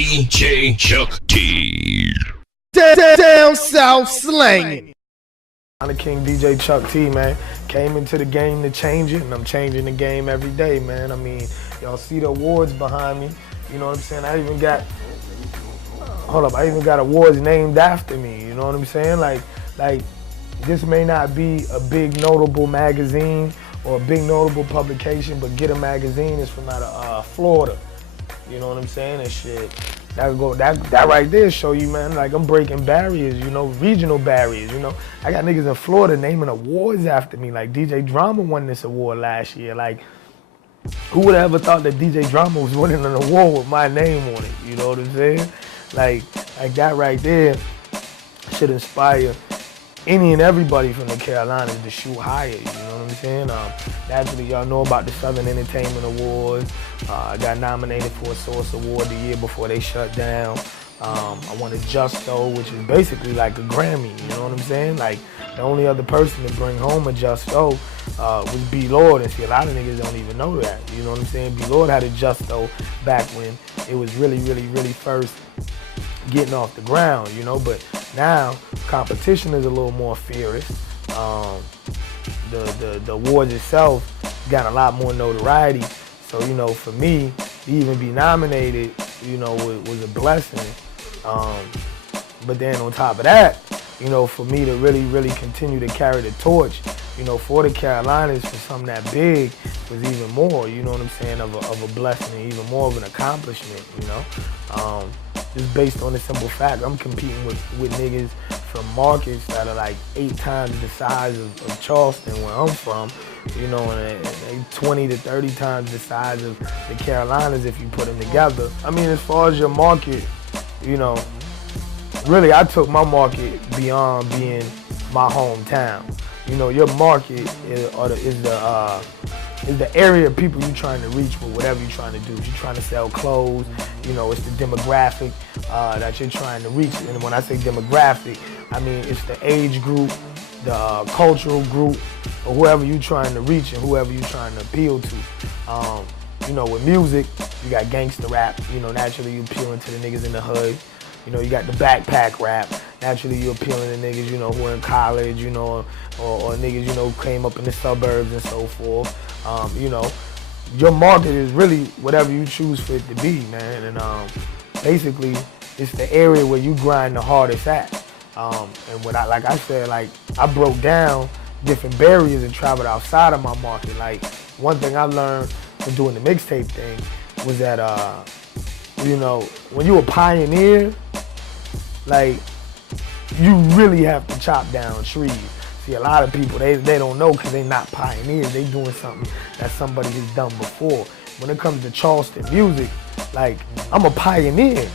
DJ Chuck T. Down south slanging. I'm the King DJ Chuck T, man. Came into the game to change it, and I'm changing the game every day, man. I mean, y'all see the awards behind me. You know what I'm saying? I even got awards named after me. You know what I'm saying? Like this may not be a big notable magazine or a big notable publication, but Get a Magazine is from out of Florida. You know what I'm saying? And shit. That right there show you, man, like I'm breaking barriers, you know, regional barriers, you know. I got niggas in Florida naming awards after me, like DJ Drama won this award last year. Like, who would have ever thought that DJ Drama was winning an award with my name on it, you know what I'm saying? Like that right there should inspire any and everybody from the Carolinas to shoot higher, you know what I'm saying? Naturally, y'all know about the Southern Entertainment Awards. I got nominated for a Source Award the year before they shut down. I won a Justo, which is basically like a Grammy, you know what I'm saying? Like, the only other person to bring home a Justo was B-Lord, and see, a lot of niggas don't even know that, you know what I'm saying? B-Lord had a Justo back when it was really first getting off the ground, you know, but now competition is a little more fierce. The awards itself got a lot more notoriety. So, you know, for me, to even be nominated, you know, was a blessing. But then on top of that, you know, for me to really continue to carry the torch, you know, for the Carolinas, for something that big was even more, you know what I'm saying, of a blessing and even more of an accomplishment, you know. Just based on the simple fact, I'm competing with niggas from markets that are like 8 times the size of Charleston, where I'm from, you know, and 20 to 30 times the size of the Carolinas if you put them together. I mean, as far as your market, you know, really I took my market beyond being my hometown. You know, your market is the area of people you're trying to reach with whatever you're trying to do. If you're trying to sell clothes, you know, it's the demographic that you're trying to reach. And when I say demographic, I mean it's the age group, the cultural group, or whoever you're trying to reach and whoever you're trying to appeal to. You know, with music, you got gangster rap. You know, naturally you're appealing to the niggas in the hood. You know, you got the backpack rap. Naturally, you're appealing to niggas, you know, who are in college, you know, or niggas, you know, came up in the suburbs and so forth. You know, your market is really whatever you choose for it to be, man. And basically, it's the area where you grind the hardest at. And what like I said, like, I broke down different barriers and traveled outside of my market. Like, one thing I learned from doing the mixtape thing was that, you know, when you a pioneer, like, you really have to chop down trees. See, a lot of people, they don't know because they not pioneers. They doing something that somebody has done before. When it comes to Charleston music, like, I'm a pioneer.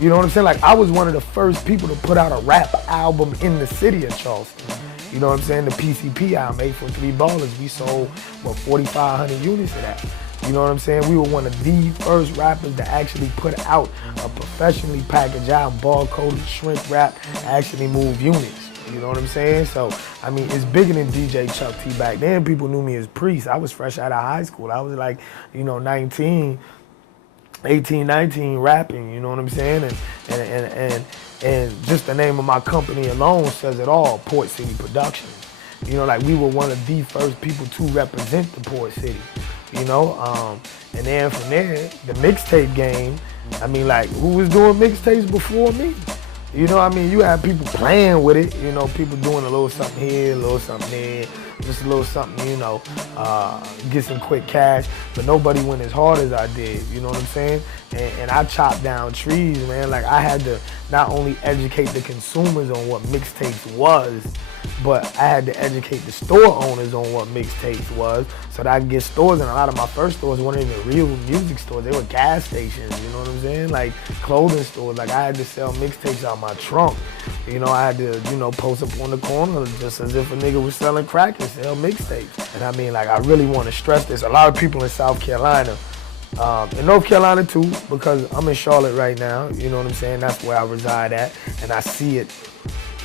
You know what I'm saying? Like, I was one of the first people to put out a rap album in the city of Charleston. You know what I'm saying? The PCP album, 843 Ballers, we sold, what, 4,500 units of that. You know what I'm saying? We were one of the first rappers to actually put out a professionally packaged album, barcoded, shrink wrap, actually move units. You know what I'm saying? So, I mean, it's bigger than DJ Chuck T back then. People knew me as Priest. I was fresh out of high school. I was like, you know, 18, 19, rapping, you know what I'm saying? And just the name of my company alone says it all, Port City Productions. You know, like, we were one of the first people to represent the Port City. You know, and then from there, the mixtape game, I mean, like, who was doing mixtapes before me? You know what I mean? You had people playing with it, you know, people doing a little something here, a little something there, just a little something, you know, get some quick cash, but nobody went as hard as I did, you know what I'm saying? And I chopped down trees, man. Like, I had to not only educate the consumers on what mixtapes was, but I had to educate the store owners on what mixtapes was so that I could get stores. And a lot of my first stores weren't even real music stores. They were gas stations, you know what I'm saying? Like, clothing stores. Like, I had to sell mixtapes out my trunk. You know, I had to, you know, post up on the corner just as if a nigga was selling crack and sell mixtapes. And I mean, like, I really want to stress this. A lot of people in South Carolina, in North Carolina too, because I'm in Charlotte right now, you know what I'm saying? That's where I reside at, and I see it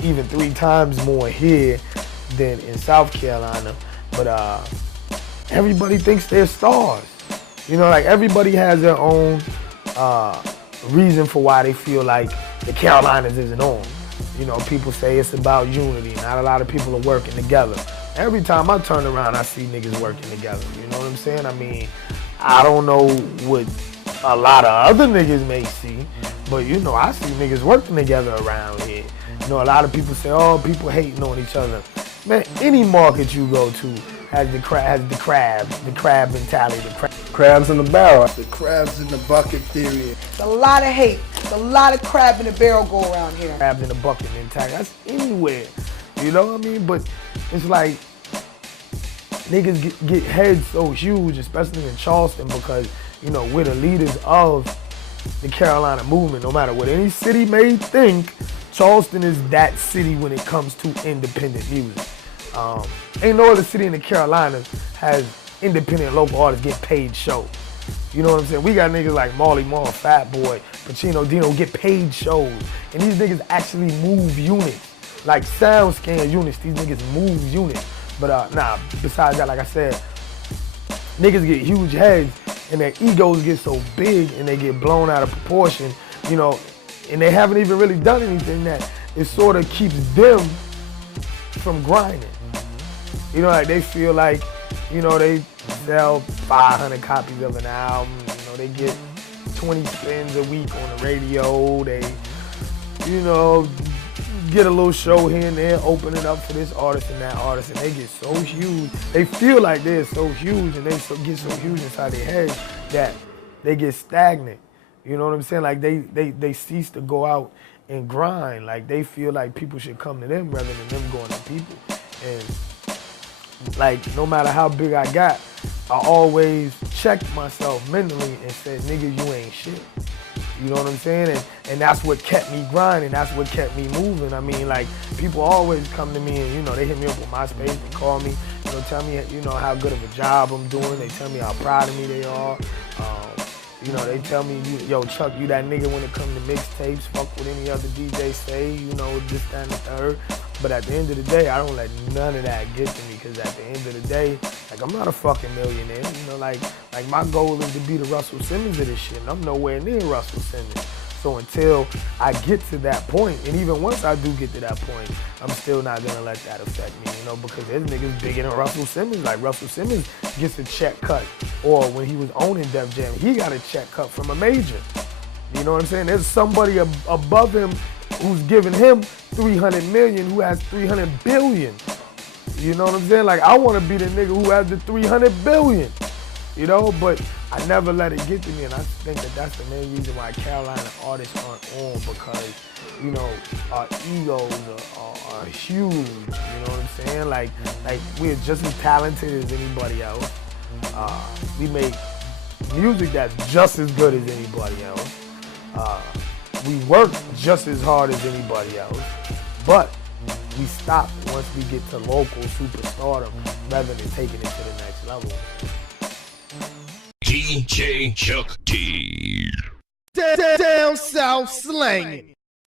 even 3 times more here than in South Carolina. But everybody thinks they're stars. You know, like, everybody has their own reason for why they feel like the Carolinas isn't on. You know, people say it's about unity. Not a lot of people are working together. Every time I turn around, I see niggas working together. You know what I'm saying? I mean, I don't know what a lot of other niggas may see, but you know, I see niggas working together around here. You know, a lot of people say, oh, people hating on each other. Man, any market you go to has the crab mentality, crabs in the barrel. The crabs in the bucket theory. It's a lot of hate. It's a lot of crab in the barrel go around here. Crabs in the bucket mentality. That's anywhere. You know what I mean? But it's like niggas get heads so huge, especially in Charleston, because you know we're the leaders of the Carolina movement. No matter what any city may think, Charleston is that city when it comes to independent music. Ain't no other city in the Carolinas has independent local artists get paid shows. You know what I'm saying? We got niggas like Marley Marl, Fat Boy, Pacino, Dino get paid shows. And these niggas actually move units. Like sound scan units, these niggas move units. But nah, besides that, like I said, niggas get huge heads and their egos get so big and they get blown out of proportion, you know, and they haven't even really done anything that it sort of keeps them from grinding. You know, like they feel like, you know, they sell 500 copies of an album, you know, they get 20 spins a week on the radio, they, you know, get a little show here and there, open it up for this artist and that artist, and they get so huge. They feel like they're so huge and they get so huge inside their head that they get stagnant. You know what I'm saying? Like they cease to go out and grind. Like they feel like people should come to them rather than them going to people. And like no matter how big I got, I always check myself mentally and said, nigga, you ain't shit. You know what I'm saying? And that's what kept me grinding. That's what kept me moving. I mean, like, people always come to me and, you know, they hit me up on MySpace and call me, you know, tell me, you know, how good of a job I'm doing. They tell me how proud of me they are. You know, they tell me, yo, Chuck, you that nigga when it comes to mixtapes. Fuck what any other DJ say, you know, this, that, and the third. But at the end of the day, I don't let none of that get to me, because at the end of the day, like, I'm not a fucking millionaire. You know, like my goal is to be the Russell Simmons of this shit, and I'm nowhere near Russell Simmons. So until I get to that point, and even once I do get to that point, I'm still not gonna let that affect me, you know, because there's niggas bigger than Russell Simmons. Like, Russell Simmons gets a check cut, or when he was owning Def Jam, he got a check cut from a major. You know what I'm saying? There's somebody above him who's giving him 300 million, who has 300 billion. You know what I'm saying? Like, I want to be the nigga who has the 300 billion, you know? But I never let it get to me, and I think that that's the main reason why Carolina artists aren't on, because, you know, our egos are huge, you know what I'm saying? Like we're just as talented as anybody else. We make music that's just as good as anybody else. We work just as hard as anybody else, but we stop once we get to local superstardom rather than taking it to the next level. DJ Chuck T. Down south slanging.